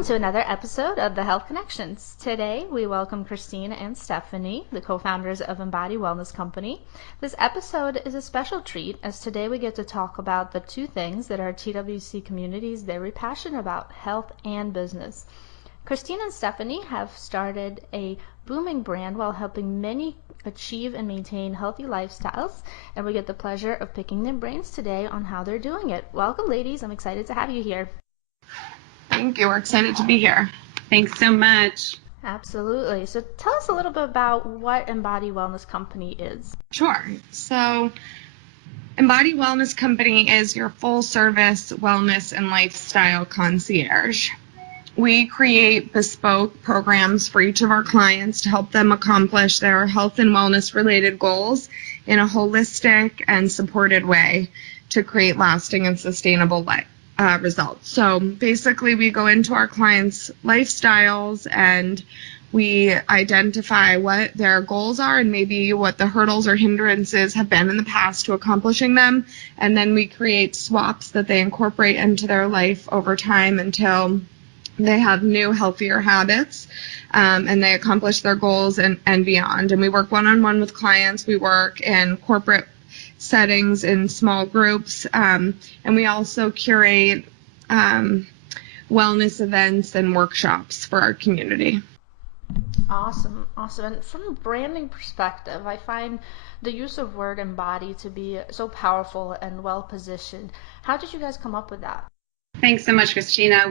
Welcome to another episode of the Health Connections. Today we welcome Christine and Stephanie, the co-founders of Embody Wellness Company. This episode is a special treat as today we get to talk about the two things that our TWC community is very passionate about, health and business. Christine and Stephanie have started a booming brand while helping many achieve and maintain healthy lifestyles, and we get the pleasure of picking their brains today on how they're doing it. Welcome, ladies. I'm excited to have you here. Thank you. We're excited to be here. Thanks so much. Absolutely. So tell us a little bit about what Embody Wellness Company is. Sure. So Embody Wellness Company is your full service wellness and lifestyle concierge. We create bespoke programs for each of our clients to help them accomplish their health and wellness related goals in a holistic and supported way to create lasting and sustainable results. So basically we go into our clients' lifestyles and we identify what their goals are and maybe what the hurdles or hindrances have been in the past to accomplishing them. And then we create swaps that they incorporate into their life over time until they have new, healthier habits and they accomplish their goals and beyond. And we work one-on-one with clients. We work in corporate settings in small groups, and we also curate wellness events and workshops for our community. Awesome. And from a branding perspective, I find the use of word embody to be so powerful and well positioned. How did you guys come up with that? Thanks so much, Christina.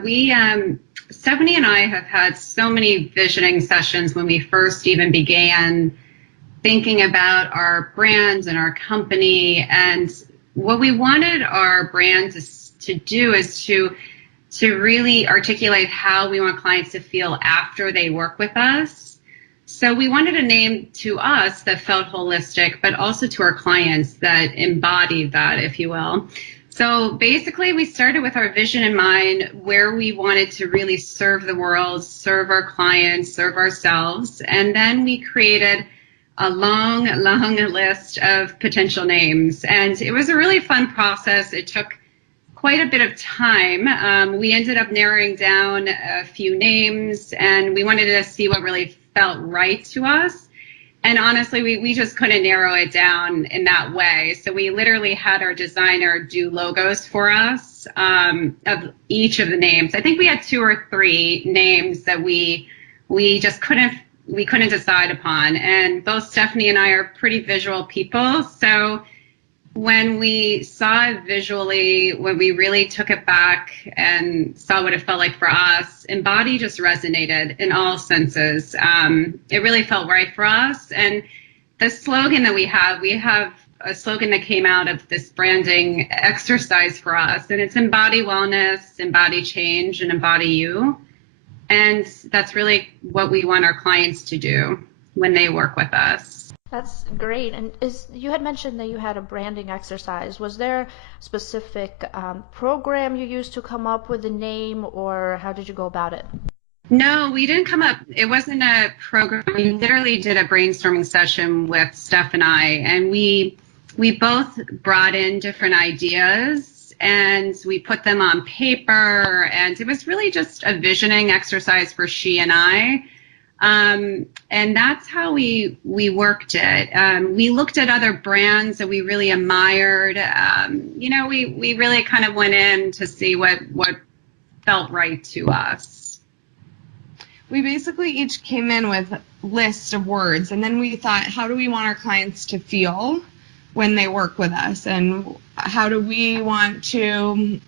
Stephanie and I have had so many visioning sessions when we first even began thinking about our brand and our company. And what we wanted our brand to do is to really articulate how we want clients to feel after they work with us. So we wanted a name to us that felt holistic, but also to our clients that embodied that, if you will. So basically we started with our vision in mind, where we wanted to really serve the world, serve our clients, serve ourselves. And then we created a long list of potential names. And it was a really fun process. It took quite a bit of time. We ended up narrowing down a few names and we wanted to see what really felt right to us. And honestly, we just couldn't narrow it down in that way. So we literally had our designer do logos for us of each of the names. I think we had 2 or 3 names that we just couldn't decide upon. And both Stephanie and I are pretty visual people. So when we saw it visually, when we really took it back and saw what it felt like for us, Embody just resonated in all senses. It really felt right for us. And the slogan that we have a slogan that came out of this branding exercise for us, and it's Embody Wellness, Embody Change, and Embody You. And that's really what we want our clients to do when they work with us. That's great. And you had mentioned that you had a branding exercise. Was there a specific program you used to come up with the name, or how did you go about it? No, we didn't come up. It wasn't a program. We literally did a brainstorming session with Steph and I, and we both brought in different ideas and we put them on paper, and it was really just a visioning exercise for she and I. And that's how we worked it. We looked at other brands that we really admired. We really kind of went in to see what felt right to us. We basically each came in with a list of words, and then we thought, how do we want our clients to feel when they work with us, and how do we want to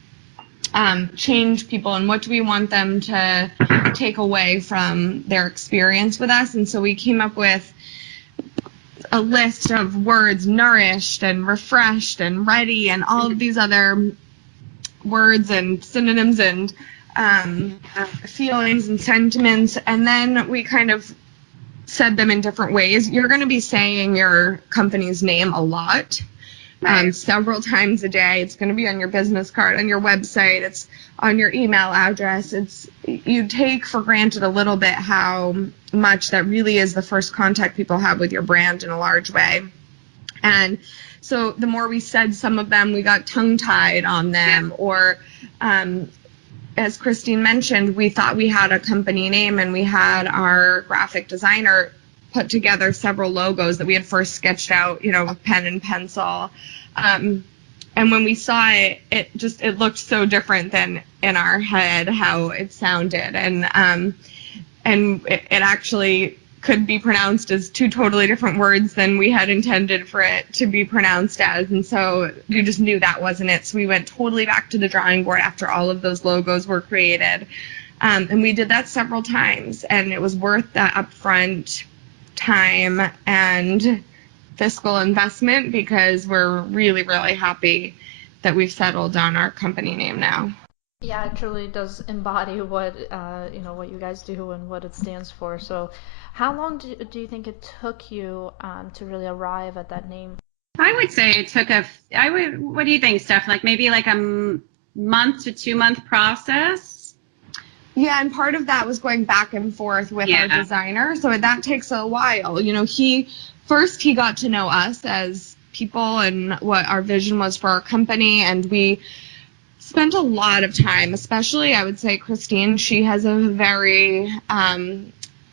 change people, and what do we want them to take away from their experience with us. And so we came up with a list of words: nourished and refreshed and ready and all of these other words and synonyms and feelings and sentiments. And then we kind of said them in different ways. You're going to be saying your company's name a lot. Several times a day. It's going to be on your business card, on your website, it's on your email address. You take for granted a little bit how much that really is the first contact people have with your brand in a large way. And so the more we said some of them, we got tongue-tied on them, or as Christine mentioned, we thought we had a company name, and we had our graphic designer put together several logos that we had first sketched out, with pen and pencil. And when we saw it, it looked so different than in our head how it sounded. And it actually could be pronounced as two totally different words than we had intended for it to be pronounced as. And so we just knew that wasn't it. So we went totally back to the drawing board after all of those logos were created. And we did that several times, and it was worth that upfront time and fiscal investment, because we're really, really happy that we've settled on our company name now. Yeah, it truly does embody what what you guys do and what it stands for. So, how long do you think it took you to really arrive at that name? I would say it took what do you think, Steph? Like maybe like a month to 2 month process? Yeah, and part of that was going back and forth with our designer. So that takes a while. He got to know us as people and what our vision was for our company. And we spent a lot of time, especially I would say Christine, she has a very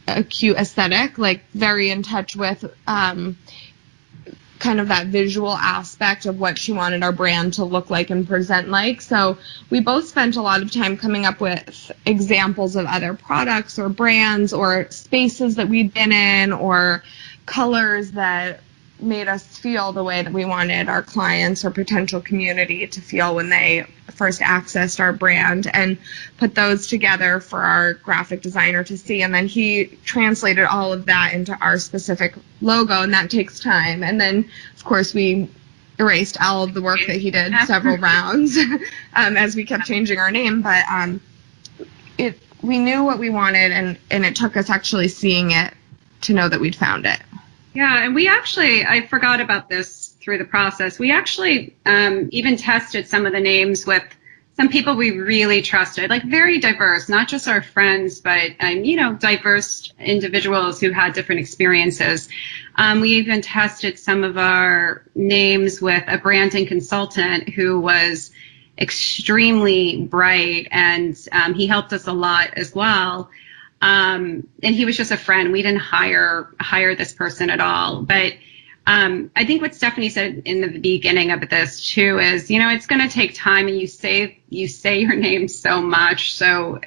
acute aesthetic, like very in touch with kind of that visual aspect of what she wanted our brand to look like and present like. So we both spent a lot of time coming up with examples of other products or brands or spaces that we'd been in or colors that made us feel the way that we wanted our clients or potential community to feel when they first accessed our brand, and put those together for our graphic designer to see. And then he translated all of that into our specific logo, and that takes time. And then, of course, we erased all of the work that he did several rounds as we kept changing our name. But we knew what we wanted, and it took us actually seeing it to know that we'd found it. Yeah, and I forgot about this through the process. We actually even tested some of the names with some people we really trusted, like very diverse, not just our friends, but, diverse individuals who had different experiences. We even tested some of our names with a branding consultant who was extremely bright, and he helped us a lot as well. And he was just a friend. We didn't hire this person at all. But I think what Stephanie said in the beginning of this too is, it's going to take time, and you say your name so much. So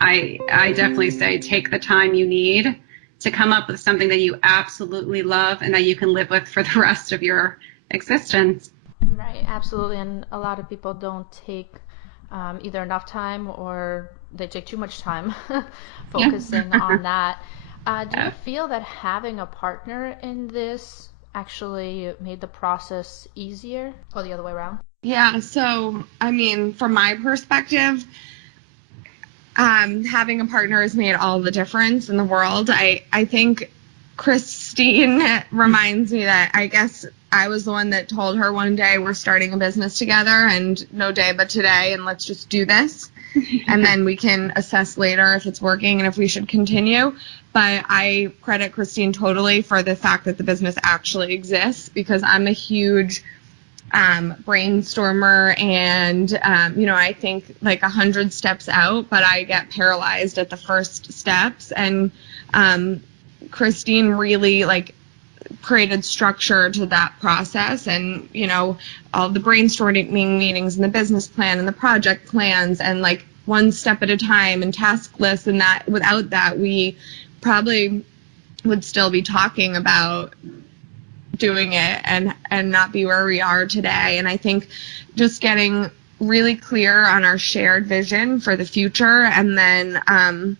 I definitely say take the time you need to come up with something that you absolutely love and that you can live with for the rest of your existence. Right, absolutely. And a lot of people don't take either enough time or they take too much time focusing on that. Do you feel that having a partner in this actually made the process easier, or the other way around? Yeah, so, from my perspective, having a partner has made all the difference in the world. I think Christine reminds me that I guess I was the one that told her one day we're starting a business together, and no day but today, and let's just do this. And then we can assess later if it's working and if we should continue. But I credit Christine totally for the fact that the business actually exists, because I'm a huge brainstormer, and I think like 100 steps out, but I get paralyzed at the first steps. And Christine really created structure to that process, and all the brainstorming meetings and the business plan and the project plans, and one step at a time and task lists, and that without that we probably would still be talking about doing it and not be where we are today. And I think just getting really clear on our shared vision for the future, and then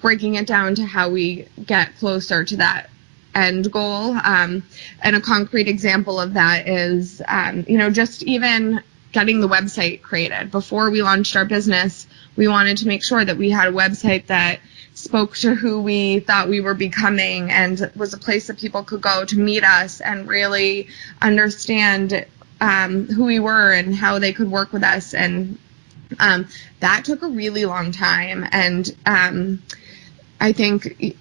breaking it down to how we get closer to that end goal. And a concrete example of that is, just even getting the website created. Before we launched our business, we wanted to make sure that we had a website that spoke to who we thought we were becoming, and was a place that people could go to meet us and really understand who we were and how they could work with us. And that took a really long time. And I think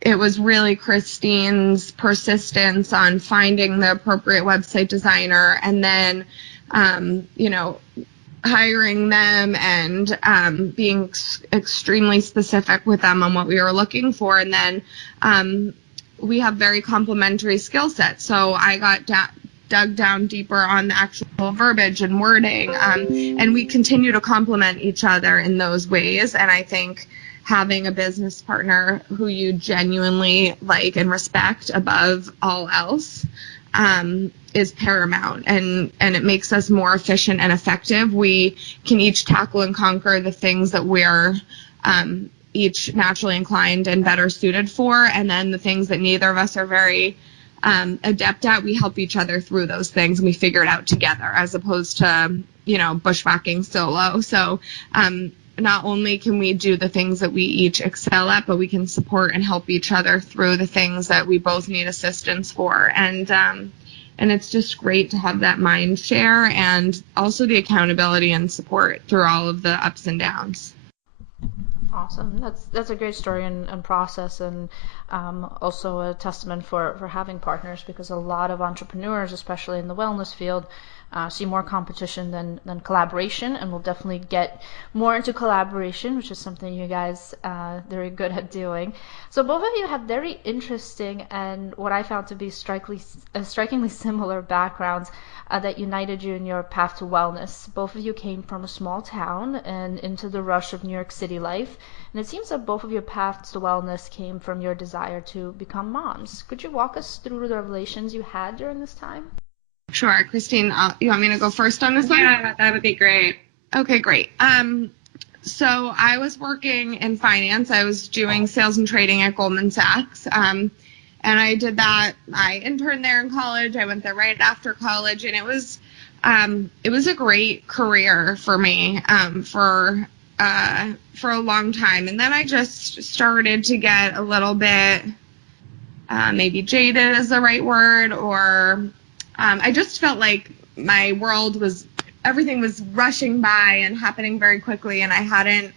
it was really Christine's persistence on finding the appropriate website designer, and then, hiring them and being extremely specific with them on what we were looking for. And then we have very complementary skill sets. So I got dug down deeper on the actual verbiage and wording, and we continue to complement each other in those ways. And I think having a business partner who you genuinely like and respect above all else is paramount, and it makes us more efficient and effective. We can each tackle and conquer the things that we're each naturally inclined and better suited for, and then the things that neither of us are very adept at, we help each other through those things and we figure it out together, as opposed to, bushwhacking solo. So not only can we do the things that we each excel at, but we can support and help each other through the things that we both need assistance for. And it's just great to have that mind share and also the accountability and support through all of the ups and downs. Awesome. That's a great story and process, and also a testament for having partners, because a lot of entrepreneurs, especially in the wellness field, see more competition than collaboration, and we'll definitely get more into collaboration, which is something you guys are very good at doing. So both of you have very interesting and what I found to be strikingly similar backgrounds that united you in your path to wellness. Both of you came from a small town and into the rush of New York City life, and it seems that both of your paths to wellness came from your desire to become moms. Could you walk us through the revelations you had during this time? Sure. Christine, you want me to go first on this one? Yeah, that would be great. Okay, great. So I was working in finance. I was doing sales and trading at Goldman Sachs. And I did that. I interned there in college. I went there right after college, and it was a great career for me for a long time. And then I just started to get a little bit maybe jaded is the right word, or I just felt like my world everything was rushing by and happening very quickly, and I hadn't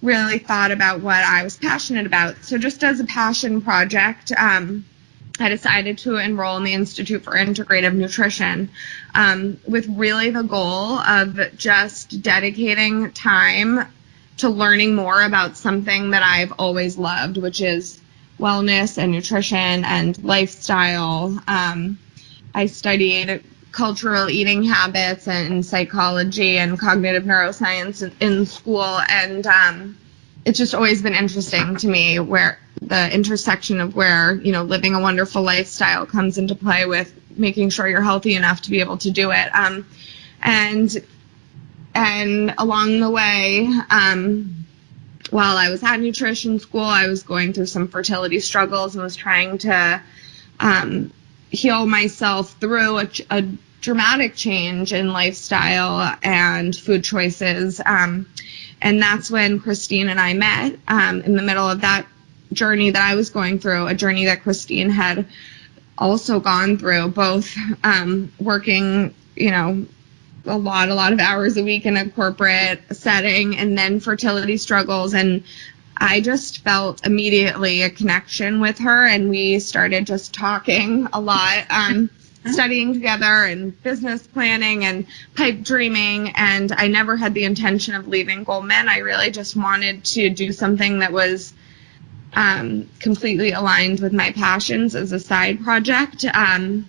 really thought about what I was passionate about. So just as a passion project, I decided to enroll in the Institute for Integrative Nutrition with really the goal of just dedicating time to learning more about something that I've always loved, which is wellness and nutrition and lifestyle. I studied cultural eating habits and psychology and cognitive neuroscience in school, and it's just always been interesting to me where the intersection of where living a wonderful lifestyle comes into play with making sure you're healthy enough to be able to do it. And along the way, while I was at nutrition school, I was going through some fertility struggles and was trying to heal myself through a dramatic change in lifestyle and food choices. And that's when Christine and I met in the middle of that journey that I was going through, a journey that Christine had also gone through, both working, a lot of hours a week in a corporate setting, and then fertility struggles. And I just felt immediately a connection with her, and we started just talking a lot, studying together and business planning and pipe dreaming. And I never had the intention of leaving Goldman. I really just wanted to do something that was completely aligned with my passions as a side project. And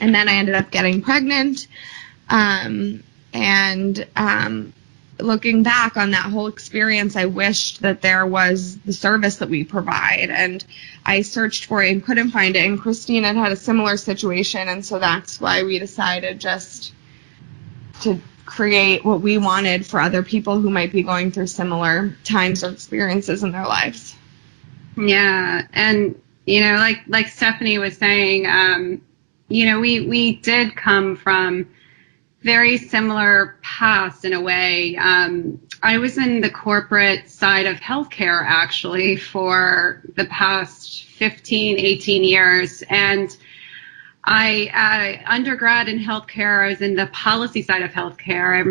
then I ended up getting pregnant. Looking back on that whole experience, I wished that there was the service that we provide, and I searched for it and couldn't find it. And Christine had a similar situation, and so that's why we decided just to create what we wanted for other people who might be going through similar times or experiences in their lives. Yeah, and like Stephanie was saying, we did come from very similar paths in a way. I was in the corporate side of healthcare actually for the past 15, 18 years. And I undergrad in healthcare, I was in the policy side of healthcare.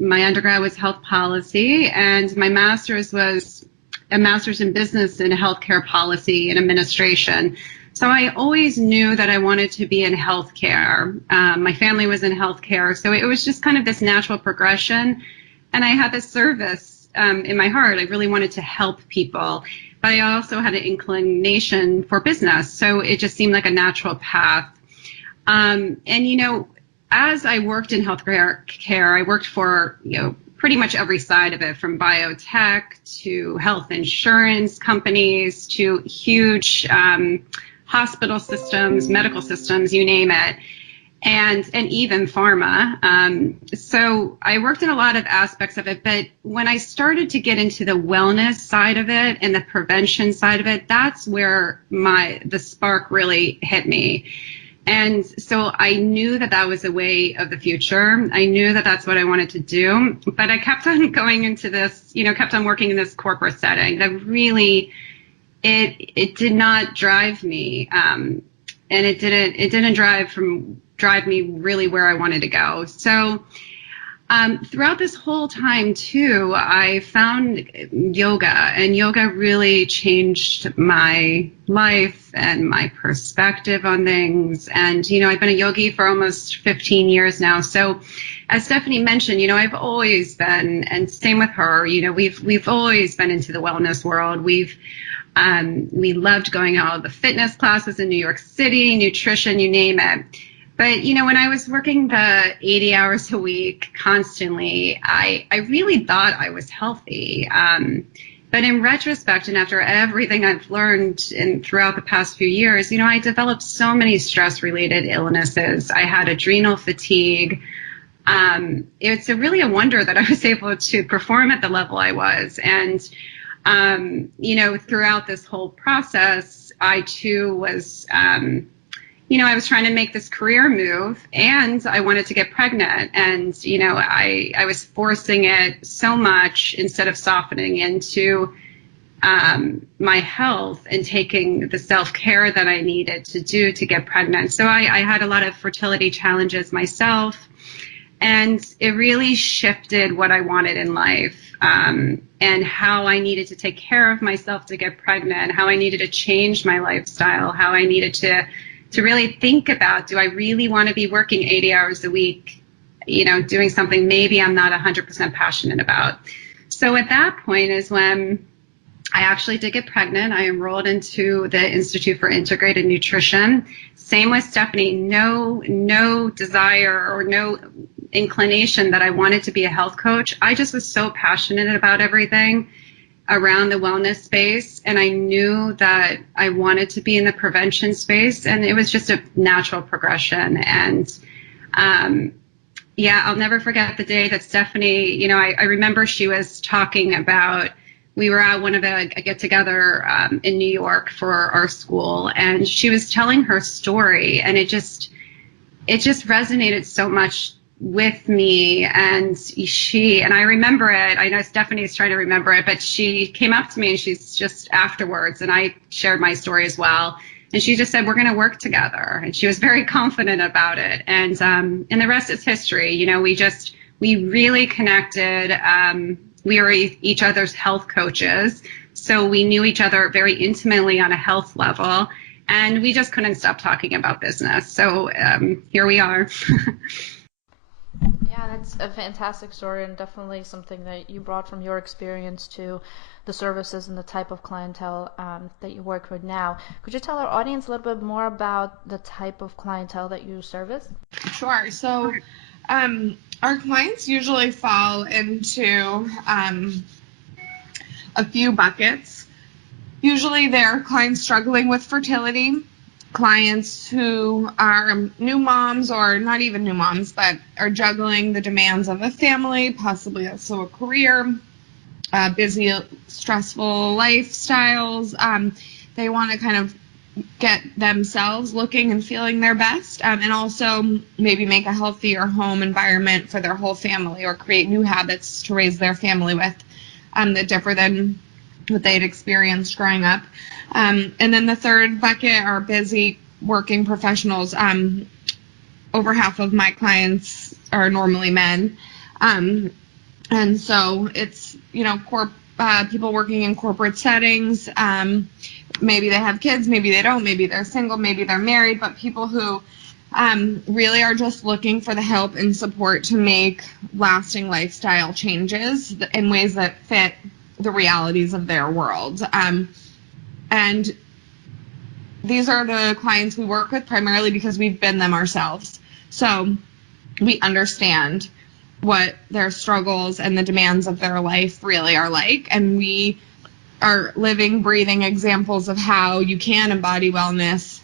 My undergrad was health policy, and my master's was a master's in business and healthcare policy and administration. So I always knew that I wanted to be in healthcare. My family was in healthcare, so it was just kind of this natural progression. And I had this service in my heart. I really wanted to help people, but I also had an inclination for business. So it just seemed like a natural path. And, as I worked in healthcare, I worked for, pretty much every side of it, from biotech to health insurance companies to huge hospital systems, medical systems, you name it, and even pharma. So I worked in a lot of aspects of it, but when I started to get into the wellness side of it and the prevention side of it, that's where the spark really hit me. And so I knew that that was a way of the future. I knew that that's what I wanted to do, but I kept on going into this, kept on working in this corporate setting that really, it did not drive me. And it didn't drive me really where I wanted to go. So throughout this whole time too, I found yoga, and yoga really changed my life and my perspective on things. And, I've been a yogi for almost 15 years now. So as Stephanie mentioned, I've always been, and same with her, we've always been into the wellness world. We loved going out to the fitness classes in New York City, nutrition, you name it. But, when I was working the 80 hours a week constantly, I really thought I was healthy. But in retrospect, and after everything I've learned throughout the past few years, I developed so many stress-related illnesses. I had adrenal fatigue. It's really a wonder that I was able to perform at the level I was. And, throughout this whole process, I too was I was trying to make this career move, and I wanted to get pregnant. And, I was forcing it so much instead of softening into my health and taking the self-care that I needed to do to get pregnant. So I had a lot of fertility challenges myself, and it really shifted what I wanted in life, and how I needed to take care of myself to get pregnant, how I needed to change my lifestyle, how I needed to really think about, do I really want to be working 80 hours a week, doing something maybe I'm not 100% passionate about. So at that point is when I actually did get pregnant. I enrolled into the Institute for Integrated Nutrition. Same with Stephanie, no desire or no inclination that I wanted to be a health coach. I just was so passionate about everything around the wellness space, and I knew that I wanted to be in the prevention space, and it was just a natural progression. And I'll never forget the day that Stephanie, I remember she was talking about, we were at one of a get-together in New York for our school, and she was telling her story, and it just resonated so much with me. And I remember it. I know Stephanie's trying to remember it, but she came up to me, and she's just afterwards, and I shared my story as well. And she just said, we're going to work together. And she was very confident about it. And the rest is history. We really connected. We were each other's health coaches. So we knew each other very intimately on a health level. And we just couldn't stop talking about business. So here we are. Yeah, that's a fantastic story, and definitely something that you brought from your experience to the services and the type of clientele that you work with now. Could you tell our audience a little bit more about the type of clientele that you service? Sure. So our clients usually fall into a few buckets. Usually they're clients struggling with fertility, clients who are new moms, or not even new moms, but are juggling the demands of a family, possibly also a career, busy, stressful lifestyles. They want to kind of get themselves looking and feeling their best, and also maybe make a healthier home environment for their whole family, or create new habits to raise their family with that differ than what they'd experienced growing up. And then the third bucket are busy working professionals. Over half of my clients are normally men. And so it's, people working in corporate settings. Maybe they have kids, maybe they don't, maybe they're single, maybe they're married, but people who really are just looking for the help and support to make lasting lifestyle changes in ways that fit the realities of their world. And these are the clients we work with primarily because we've been them ourselves. So we understand what their struggles and the demands of their life really are like. And we are living, breathing examples of how you can embody wellness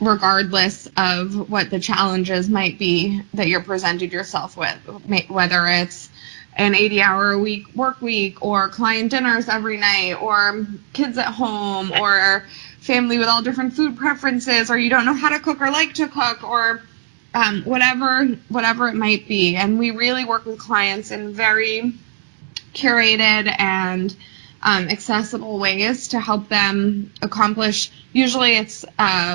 regardless of what the challenges might be that you're presented yourself with, whether it's an 80-hour-a-week work week, or client dinners every night, or kids at home, or family with all different food preferences, or you don't know how to cook or like to cook, or whatever it might be. And we really work with clients in very curated and accessible ways to help them accomplish. Usually it's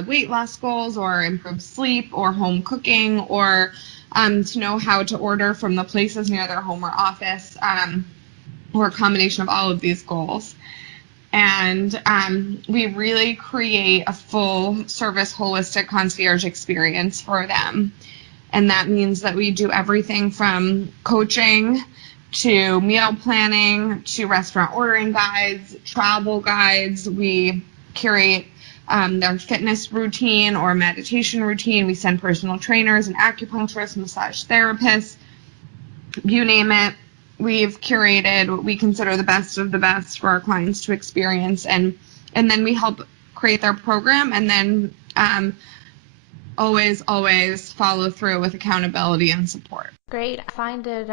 weight loss goals, or improved sleep, or home cooking, or to know how to order from the places near their home or office, or a combination of all of these goals. And we really create a full service, holistic concierge experience for them. And that means that we do everything from coaching to meal planning to restaurant ordering guides, travel guides. We curate their fitness routine or meditation routine. We send personal trainers and acupuncturists, massage therapists, you name it. We've curated what we consider the best of the best for our clients to experience, and then we help create their program, and then always follow through with accountability and support. Great. I find it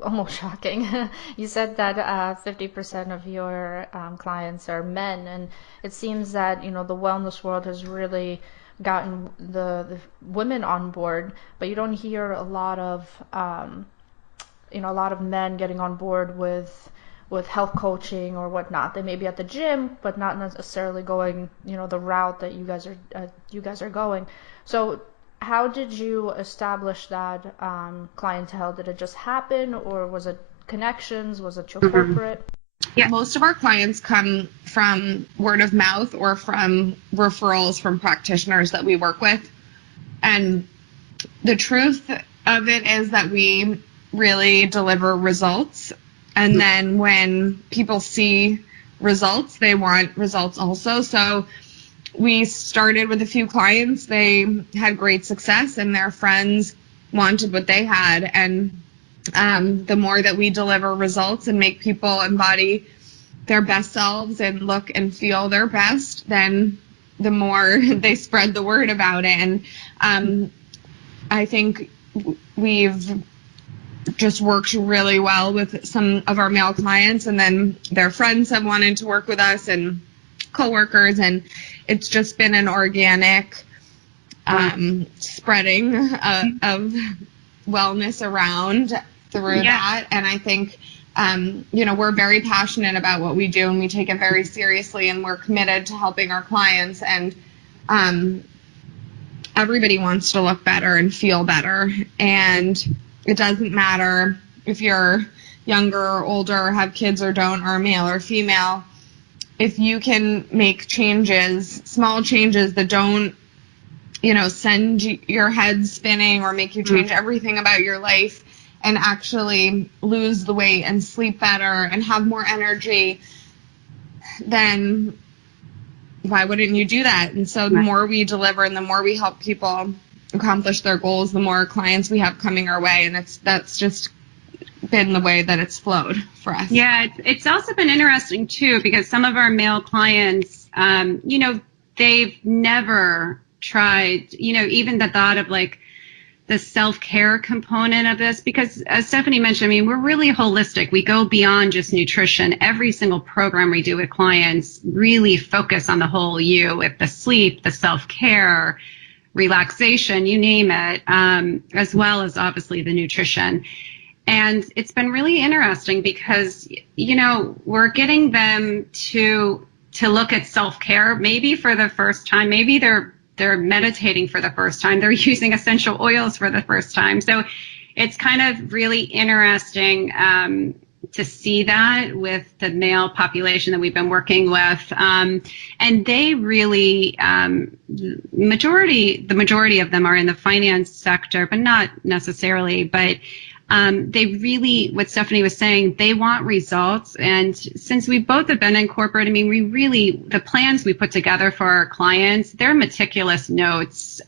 almost shocking. You said that 50% of your clients are men, and it seems that the wellness world has really gotten the women on board, but you don't hear a lot of a lot of men getting on board with health coaching or whatnot. They may be at the gym, but not necessarily going the route that you guys are going. So how did you establish that clientele? Did it just happen, or was it connections? Was it your corporate? Yeah, most of our clients come from word of mouth or from referrals from practitioners that we work with. And the truth of it is that we really deliver results. And then when people see results, they want results also. So we started with a few clients. They had great success, and their friends wanted what they had. And the more that we deliver results and make people embody their best selves and look and feel their best, then the more they spread the word about it. And I think we've just worked really well with some of our male clients, and then their friends have wanted to work with us, and coworkers, and it's just been an organic spreading of wellness around through that. And I think we're very passionate about what we do, and we take it very seriously, and we're committed to helping our clients. And everybody wants to look better and feel better, and it doesn't matter if you're younger or older, or have kids or don't, or male or female. If you can make changes, small changes that don't, send your head spinning or make you change everything about your life, and actually lose the weight and sleep better and have more energy, then why wouldn't you do that? And so the more we deliver and the more we help people accomplish their goals, the more clients we have coming our way. And that's just been the way that it's flowed for us. Yeah, it's also been interesting too, because some of our male clients, they've never tried, even the thought of like the self-care component of this, because as Stephanie mentioned, we're really holistic. We go beyond just nutrition. Every single program we do with clients really focus on the whole you, with the sleep, the self-care, relaxation, you name it, as well as obviously the nutrition. And it's been really interesting because, we're getting them to look at self-care maybe for the first time. Maybe they're meditating for the first time. They're using essential oils for the first time. So it's kind of really interesting to see that with the male population that we've been working with. And they really, the majority of them are in the finance sector, but not necessarily. But they really, what Stephanie was saying, they want results. And since we both have been in corporate, I mean, the plans we put together for our clients, they're meticulous notes.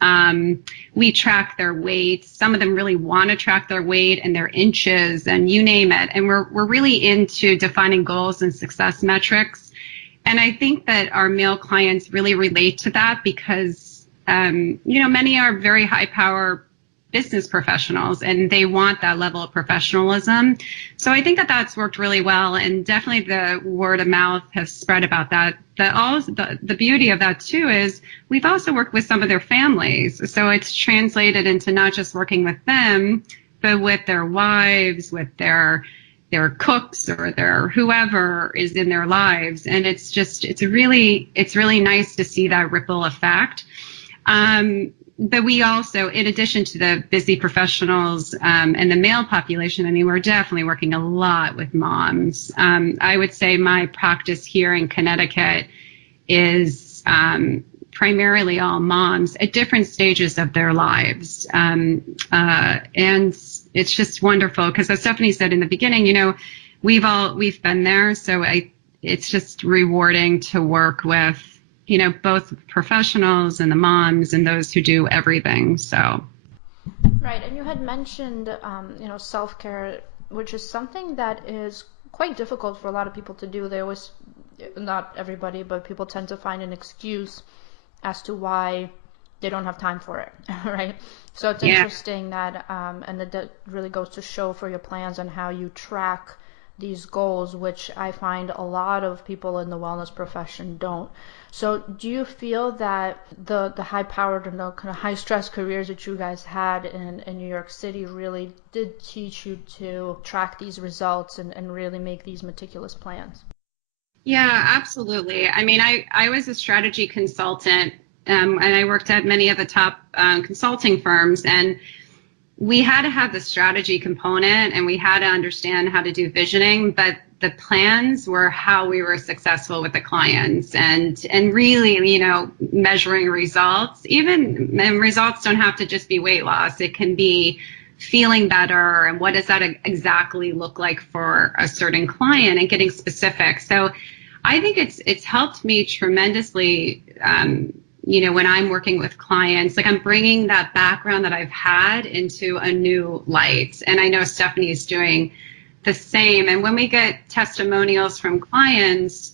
We track their weight. Some of them really want to track their weight and their inches and you name it. And we're really into defining goals and success metrics. And I think that our male clients really relate to that because, many are very high power business professionals and they want that level of professionalism. So I think that that's worked really well, and definitely the word of mouth has spread about that. The beauty of that too is we've also worked with some of their families. So it's translated into not just working with them, but with their wives, with their cooks or their whoever is in their lives. And it's really nice to see that ripple effect. But we also, in addition to the busy professionals and the male population, I mean, we're definitely working a lot with moms. I would say my practice here in Connecticut is primarily all moms at different stages of their lives. And it's just wonderful because, as Stephanie said in the beginning, we've been there. So it's just rewarding to work with both professionals and the moms and those who do everything. So. Right. And you had mentioned, self-care, which is something that is quite difficult for a lot of people to do. They always, not everybody, but people tend to find an excuse as to why they don't have time for it. Right. So it's interesting that, and that really goes to show for your plans and how you track these goals, which I find a lot of people in the wellness profession don't. So do you feel that the high-powered and the kind of high-stress careers that you guys had in New York City really did teach you to track these results and really make these meticulous plans? Yeah, absolutely. I mean, I was a strategy consultant, and I worked at many of the top consulting firms, and we had to have the strategy component and we had to understand how to do visioning, but the plans were how we were successful with the clients and really, measuring results. And results don't have to just be weight loss. It can be feeling better and what does that exactly look like for a certain client and getting specific. So I think it's helped me tremendously, when I'm working with clients, like I'm bringing that background that I've had into a new light. And I know Stephanie is doing the same. And when we get testimonials from clients,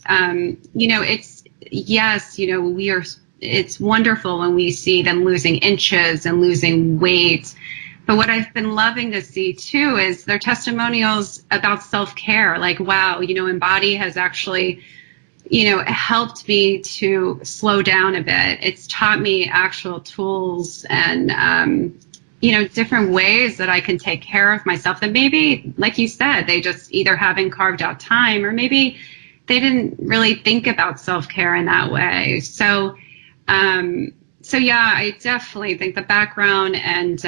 it's wonderful when we see them losing inches and losing weight. But what I've been loving to see too is their testimonials about self-care. Like, wow, Embody has actually helped me to slow down a bit. It's taught me actual tools and, different ways that I can take care of myself that maybe, like you said, they just either haven't carved out time or maybe they didn't really think about self-care in that way. So yeah, I definitely think the background and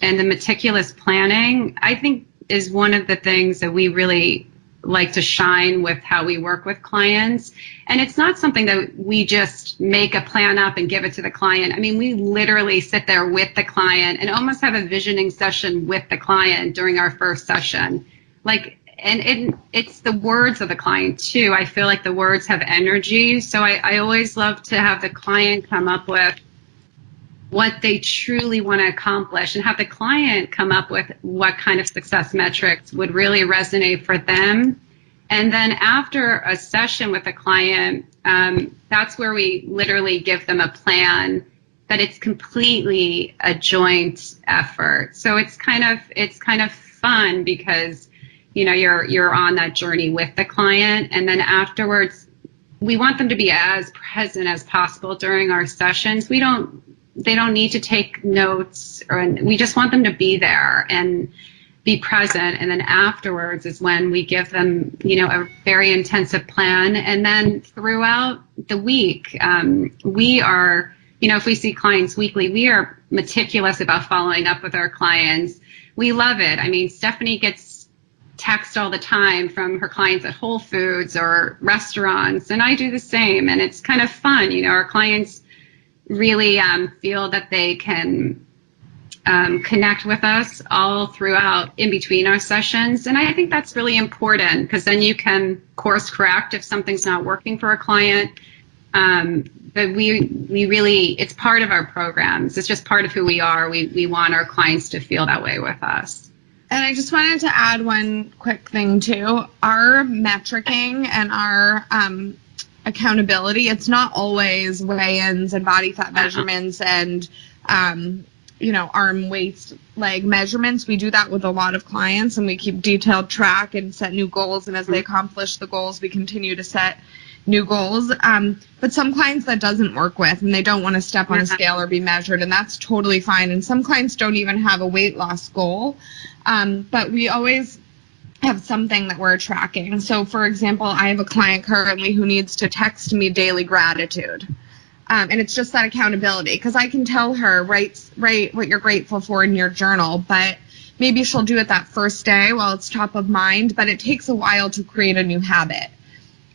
the meticulous planning, I think, is one of the things that we really like to shine with how we work with clients. And it's not something that we just make a plan up and give it to the client. I mean, we literally sit there with the client and almost have a visioning session with the client during our first session. It's the words of the client too. I feel like the words have energy. So I always love to have the client come up with what they truly want to accomplish and have the client come up with what kind of success metrics would really resonate for them. And then after a session with the client, that's where we literally give them a plan, but it's completely a joint effort. So it's kind of fun because, you're on that journey with the client. And then afterwards, we want them to be as present as possible during our sessions. They don't need to take notes, we just want them to be there and be present. And then afterwards is when we give them, a very intensive plan. And then throughout the week, we are, if we see clients weekly, we are meticulous about following up with our clients. we love it. I mean, Stephanie gets text all the time from her clients at Whole Foods or restaurants, and I do the same. And it's kind of fun. Our clients really feel that they can connect with us all throughout in between our sessions. And I think that's really important, because then you can course correct if something's not working for a client. But we really, it's part of our programs. It's just part of who we are. We want our clients to feel that way with us. And I just wanted to add one quick thing too. Our metricing and our accountability, it's not always weigh-ins and body fat measurements and arm, waist, leg measurements. We do that with a lot of clients, and we keep detailed track and set new goals. And as they accomplish the goals, we continue to set new goals. But some clients that doesn't work with, and they don't want to step on a scale or be measured, and that's totally fine. And some clients don't even have a weight loss goal. But we always have something that we're tracking. So for example, I have a client currently who needs to text me daily gratitude. And it's just that accountability, because I can tell her, write what you're grateful for in your journal, but maybe she'll do it that first day while it's top of mind, but it takes a while to create a new habit.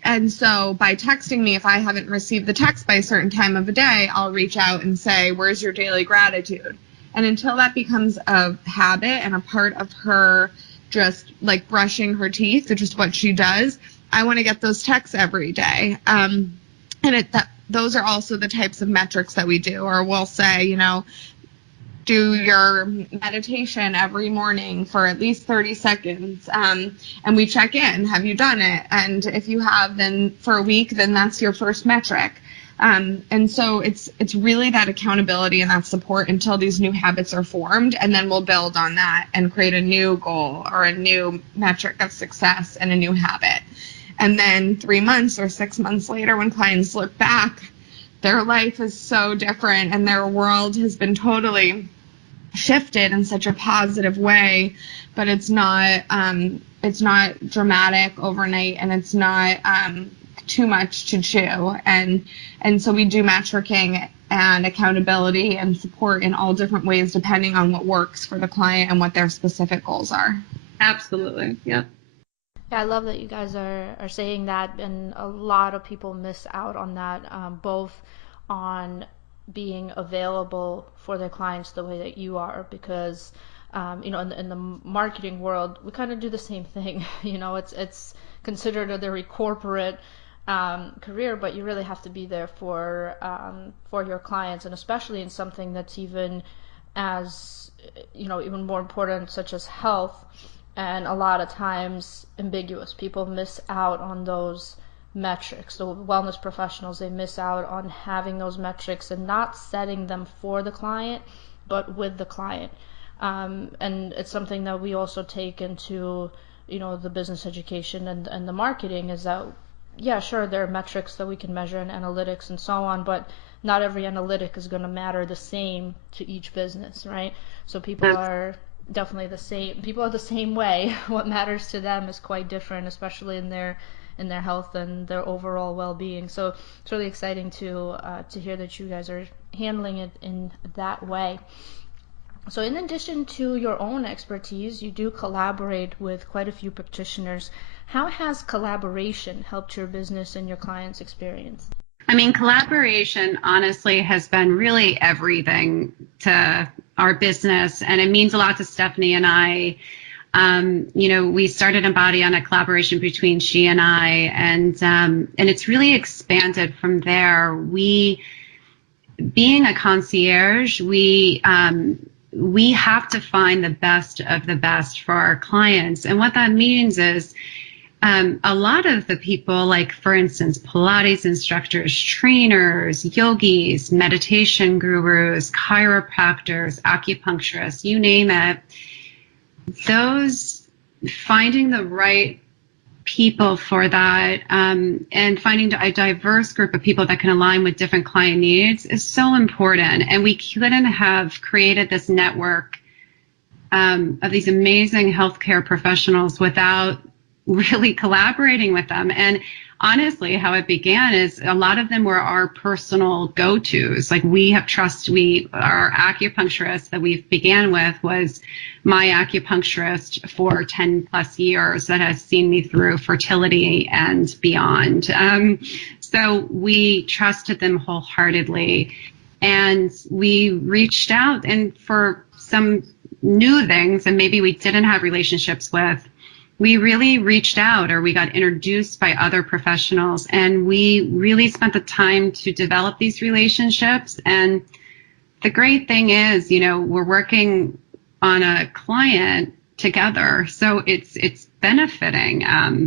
And so by texting me, if I haven't received the text by a certain time of the day, I'll reach out and say, where's your daily gratitude? And until that becomes a habit and a part of her, just like brushing her teeth, or just what she does, I want to get those texts every day. Those are also the types of metrics that we do. Or we'll say, do your meditation every morning for at least 30 seconds. And we check in. Have you done it? And if you have, then for a week, then that's your first metric. And so it's really that accountability and that support until these new habits are formed. And then we'll build on that and create a new goal or a new metric of success and a new habit. And then 3 months or 6 months later, when clients look back, their life is so different and their world has been totally shifted in such a positive way, but it's not dramatic overnight, and it's not too much to chew. And so we do metricing and accountability and support in all different ways, depending on what works for the client and what their specific goals are. Absolutely. Yep. Yeah, I love that you guys are saying that, and a lot of people miss out on that, both on being available for their clients the way that you are, because in the marketing world, we kind of do the same thing. It's considered a very corporate career, but you really have to be there for your clients, and especially in something that's even more important, such as health. And a lot of times ambiguous. People miss out on those metrics. So wellness professionals, they miss out on having those metrics and not setting them for the client, but with the client. And it's something that we also take into, the business education and the marketing, is that, yeah, sure, there are metrics that we can measure in analytics and so on, but not every analytic is going to matter the same to each business, right? So people are definitely the same. People are the same way. What matters to them is quite different, especially in their health and their overall well-being. So it's really exciting to hear that you guys are handling it in that way. So in addition to your own expertise, you do collaborate with quite a few practitioners. How has collaboration helped your business and your clients' experience? I mean, collaboration honestly has been really everything to our business, and it means a lot to Stephanie and I. We started Embody on a collaboration between she and I, and it's really expanded from there. Being a concierge, we have to find the best of the best for our clients, and what that means is, a lot of the people, like for instance, Pilates instructors, trainers, yogis, meditation gurus, chiropractors, acupuncturists, you name it, finding the right people for that, and finding a diverse group of people that can align with different client needs is so important. And we couldn't have created this network of these amazing healthcare professionals without really collaborating with them. And honestly, how it began is a lot of them were our personal go-tos. Like our acupuncturist that we began with was my acupuncturist for 10 plus years that has seen me through fertility and beyond. So we trusted them wholeheartedly. And we reached out, and for some new things, and maybe we didn't have relationships with, we really reached out, or we got introduced by other professionals, and we really spent the time to develop these relationships. And the great thing is, we're working on a client together, so it's benefiting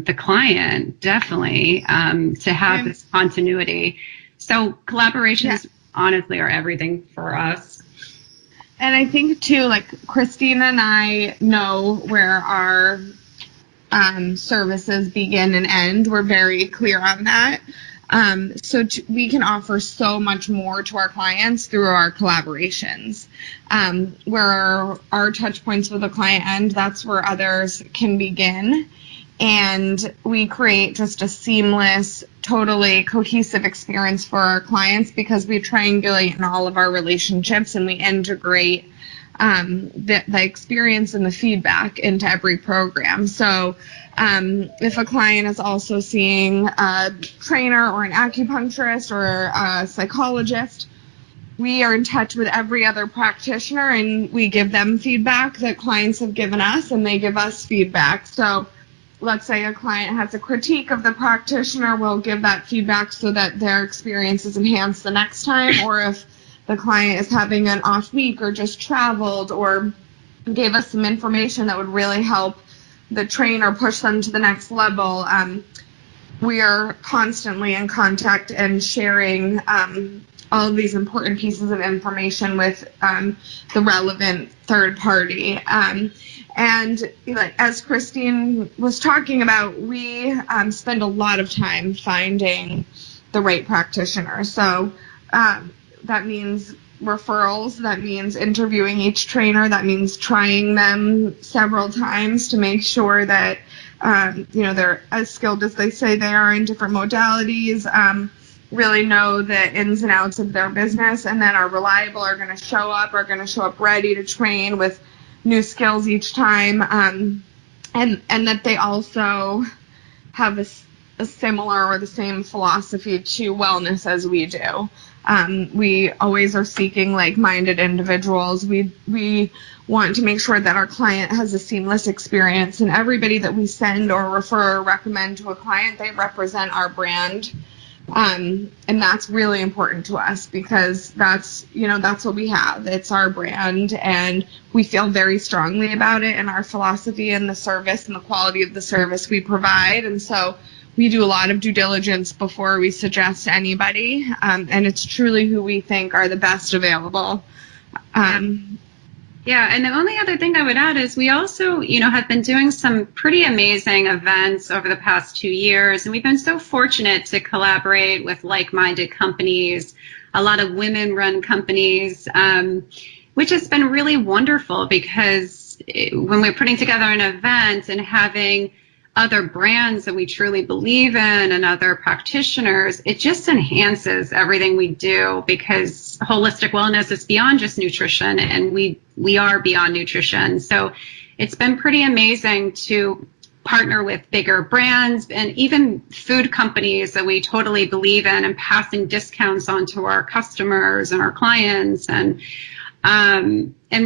the client definitely to have this continuity. So collaborations honestly are everything for us. And I think too, like Christina and I know where our services begin and end. We're very clear on that. We can offer so much more to our clients through our collaborations. Where our touch points with the client end, that's where others can begin. And we create just a seamless, totally cohesive experience for our clients because we triangulate in all of our relationships and we integrate the experience and the feedback into every program. So if a client is also seeing a trainer or an acupuncturist or a psychologist, we are in touch with every other practitioner and we give them feedback that clients have given us and they give us feedback. So let's say a client has a critique of the practitioner, we'll give that feedback so that their experience is enhanced the next time. Or if the client is having an off week or just traveled or gave us some information that would really help the trainer push them to the next level, we are constantly in contact and sharing all of these important pieces of information with the relevant third party. And as Christine was talking about, we spend a lot of time finding the right practitioner. So that means referrals, that means interviewing each trainer, that means trying them several times to make sure that they're as skilled as they say they are in different modalities, really know the ins and outs of their business, and then are reliable, are going to show up ready to train with new skills each time, and that they also have a similar or the same philosophy to wellness as we do. We always are seeking like-minded individuals. We want to make sure that our client has a seamless experience, and everybody that we send or refer or recommend to a client, they represent our brand. And that's really important to us because that's what we have. It's our brand, and we feel very strongly about it and our philosophy and the service and the quality of the service we provide. And so we do a lot of due diligence before we suggest anybody, and it's truly who we think are the best available. Yeah, and the only other thing I would add is we also, have been doing some pretty amazing events over the past 2 years, and we've been so fortunate to collaborate with like-minded companies, a lot of women-run companies, which has been really wonderful because when we're putting together an event and having other brands that we truly believe in and other practitioners, it just enhances everything we do because holistic wellness is beyond just nutrition, and we are beyond nutrition. So it's been pretty amazing to partner with bigger brands and even food companies that we totally believe in, and passing discounts on to our customers and our clients, and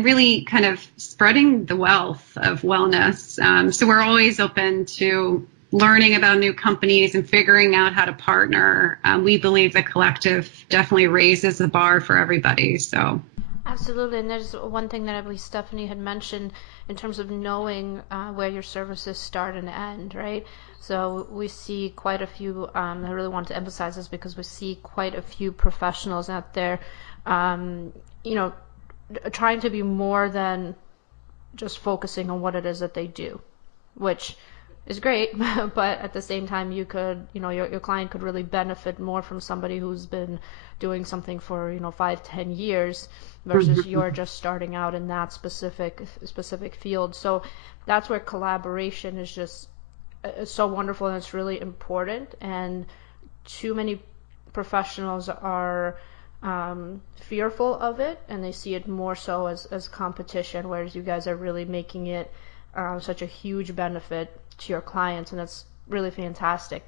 really kind of spreading the wealth of wellness. So we're always open to learning about new companies and figuring out how to partner. We believe the collective definitely raises the bar for everybody. So Absolutely, and there's one thing that I believe Stephanie had mentioned in terms of knowing where your services start and end, right? So we see quite a few, I really want to emphasize this because we see quite a few professionals out there, trying to be more than just focusing on what it is that they do, which is great, but at the same time, you could, your client could really benefit more from somebody who's been doing something for, 5-10 years versus you're just starting out in that specific field. So that's where collaboration is just is so wonderful and it's really important. And too many professionals are fearful of it and they see it more so as competition, whereas you guys are really making it such a huge benefit to your clients, and that's really fantastic.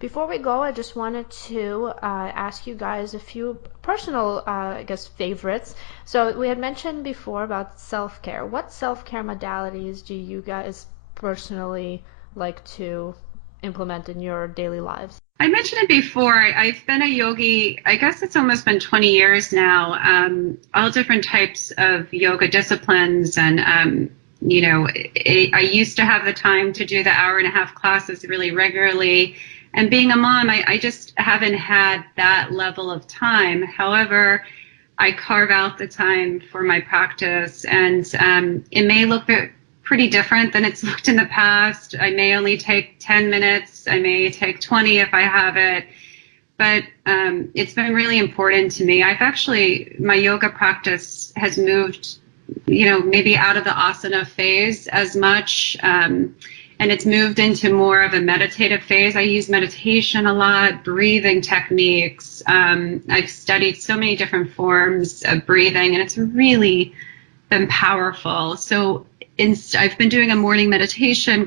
Before we go, I just wanted to ask you guys a few personal, I guess, favorites. So we had mentioned before about self-care. What self-care modalities do you guys personally like to implement in your daily lives? I mentioned it before. I've been a yogi, I guess it's almost been 20 years now, all different types of yoga disciplines. And, I used to have the time to do the hour-and-a-half classes really regularly. And being a mom, I just haven't had that level of time. However, I carve out the time for my practice, and it may look pretty different than it's looked in the past. I may only take 10 minutes. I may take 20 if I have it. But it's been really important to me. My yoga practice has moved, maybe out of the asana phase as much. And it's moved into more of a meditative phase. I use meditation a lot, breathing techniques. I've studied so many different forms of breathing, and it's really been powerful. So I've been doing a morning meditation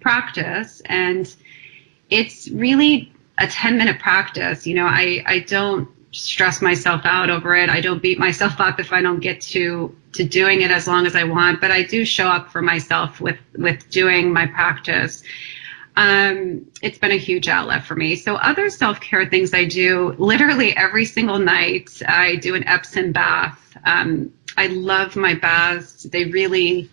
practice, and it's really a 10-minute practice. I don't stress myself out over it. I don't beat myself up if I don't get to doing it as long as I want, but I do show up for myself with doing my practice. It's been a huge outlet for me. So other self-care things I do literally every single night. I do an Epsom bath. I love my baths. They really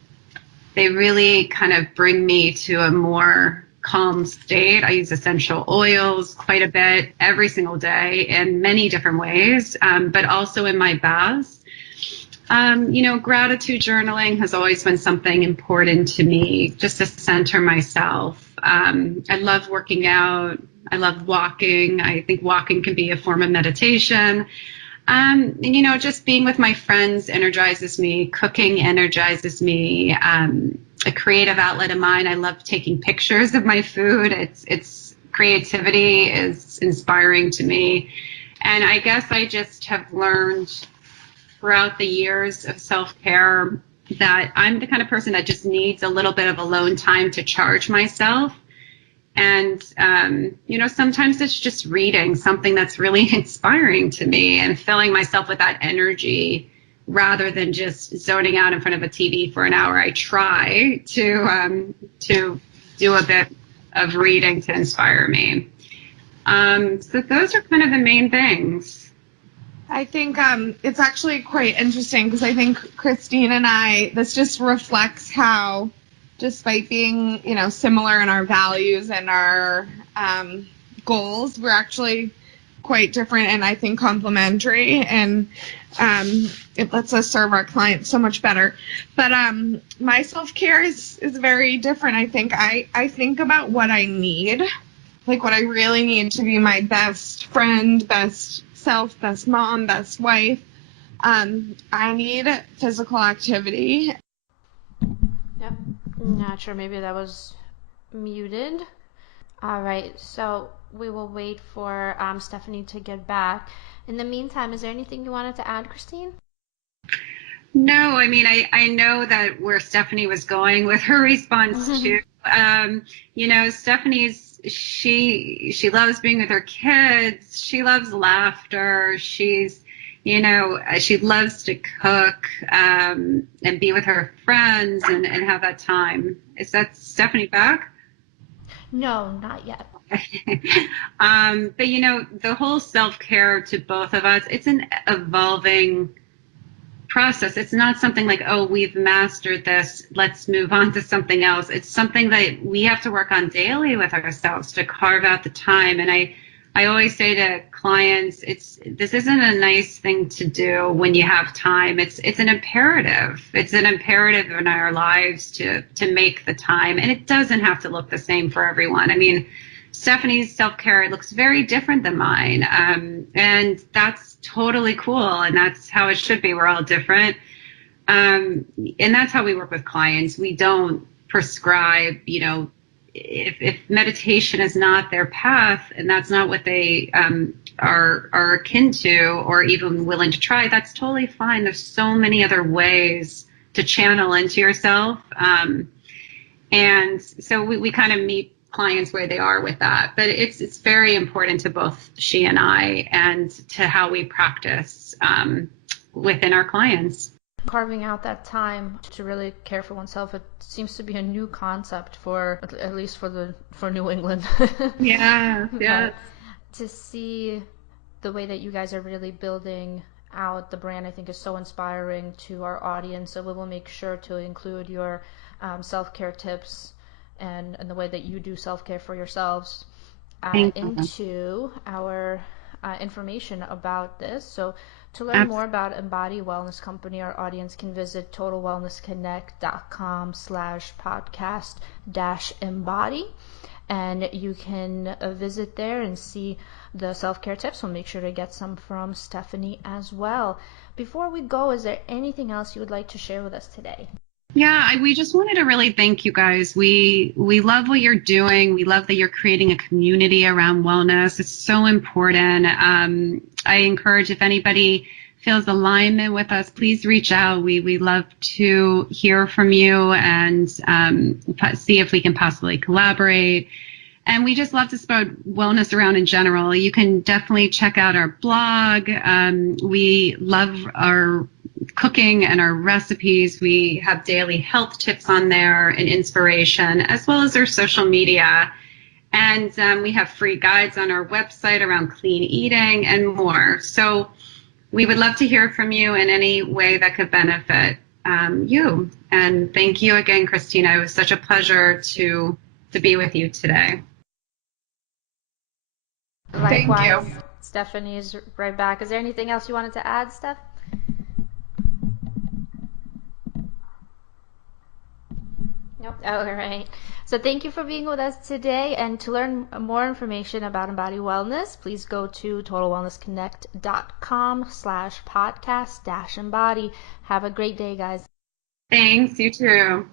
kind of bring me to a more calm state. I use essential oils quite a bit every single day in many different ways, but also in my baths. Gratitude journaling has always been something important to me, just to center myself. I love working out. I love walking. I think walking can be a form of meditation. Just being with my friends energizes me. Cooking energizes me. A creative outlet of mine. I love taking pictures of my food. It's creativity is inspiring to me. And I guess I just have learned throughout the years of self-care that I'm the kind of person that just needs a little bit of alone time to charge myself. And, sometimes it's just reading something that's really inspiring to me and filling myself with that energy rather than just zoning out in front of a TV for an hour. I try to do a bit of reading to inspire me. So those are kind of the main things. I think it's actually quite interesting because I think Christine and this just reflects how, despite being, similar in our values and our goals, we're actually quite different and I think complementary, and it lets us serve our clients so much better. But my self-care is very different. I think I think about what I need, like what I really need to be my best friend, best self, best mom, best wife. I need physical activity. Yep. Not sure. Maybe that was muted. All right. So we will wait for Stephanie to get back. In the meantime, is there anything you wanted to add, Christine? No, I mean, I know that where Stephanie was going with her response to, she loves being with her kids. She loves laughter. She loves to cook, and be with her friends and have that time. Is that Stephanie back? No, not yet. But the whole self-care to both of us, it's an evolving process. It's not something like, oh, we've mastered this, let's move on to something else. It's something that we have to work on daily with ourselves to carve out the time. And I always say to clients, this isn't a nice thing to do when you have time. It's an imperative. It's an imperative in our lives to make the time. And it doesn't have to look the same for everyone. I mean, Stephanie's self-care looks very different than mine. And that's totally cool. And that's how it should be. We're all different. And that's how we work with clients. We don't prescribe, if meditation is not their path and that's not what they are akin to or even willing to try, that's totally fine. There's so many other ways to channel into yourself. And so we kind of meet clients where they are with that. But it's very important to both she and I and to how we practice within our clients. Carving out that time to really care for oneself, it seems to be a new concept for, at least for New England. Yeah. But to see the way that you guys are really building out the brand, I think is so inspiring to our audience. So we will make sure to include your self-care tips and the way that you do self-care for yourselves into our information about this. So to learn more about Embody Wellness Company, our audience can visit totalwellnessconnect.com/podcast-embody, and you can visit there and see the self-care tips. We'll make sure to get some from Stephanie as well. Before we go, is there anything else you would like to share with us today? Yeah, we just wanted to really thank you guys. We love what you're doing. We love that you're creating a community around wellness. It's so important. I encourage, if anybody feels alignment with us, please reach out. We love to hear from you and see if we can possibly collaborate. And we just love to spread wellness around in general. You can definitely check out our blog. We love our cooking and our recipes. We have daily health tips on there and inspiration, as well as our social media. And we have free guides on our website around clean eating and more. So we would love to hear from you in any way that could benefit you. And thank you again, Christina. It was such a pleasure to be with you today. Likewise. Thank you. Stephanie's right back. Is there anything else you wanted to add, Steph? Nope. All right. So thank you for being with us today. And to learn more information about Embody Wellness, please go to totalwellnessconnect.com/podcast-embody. Have a great day, guys. Thanks. You too.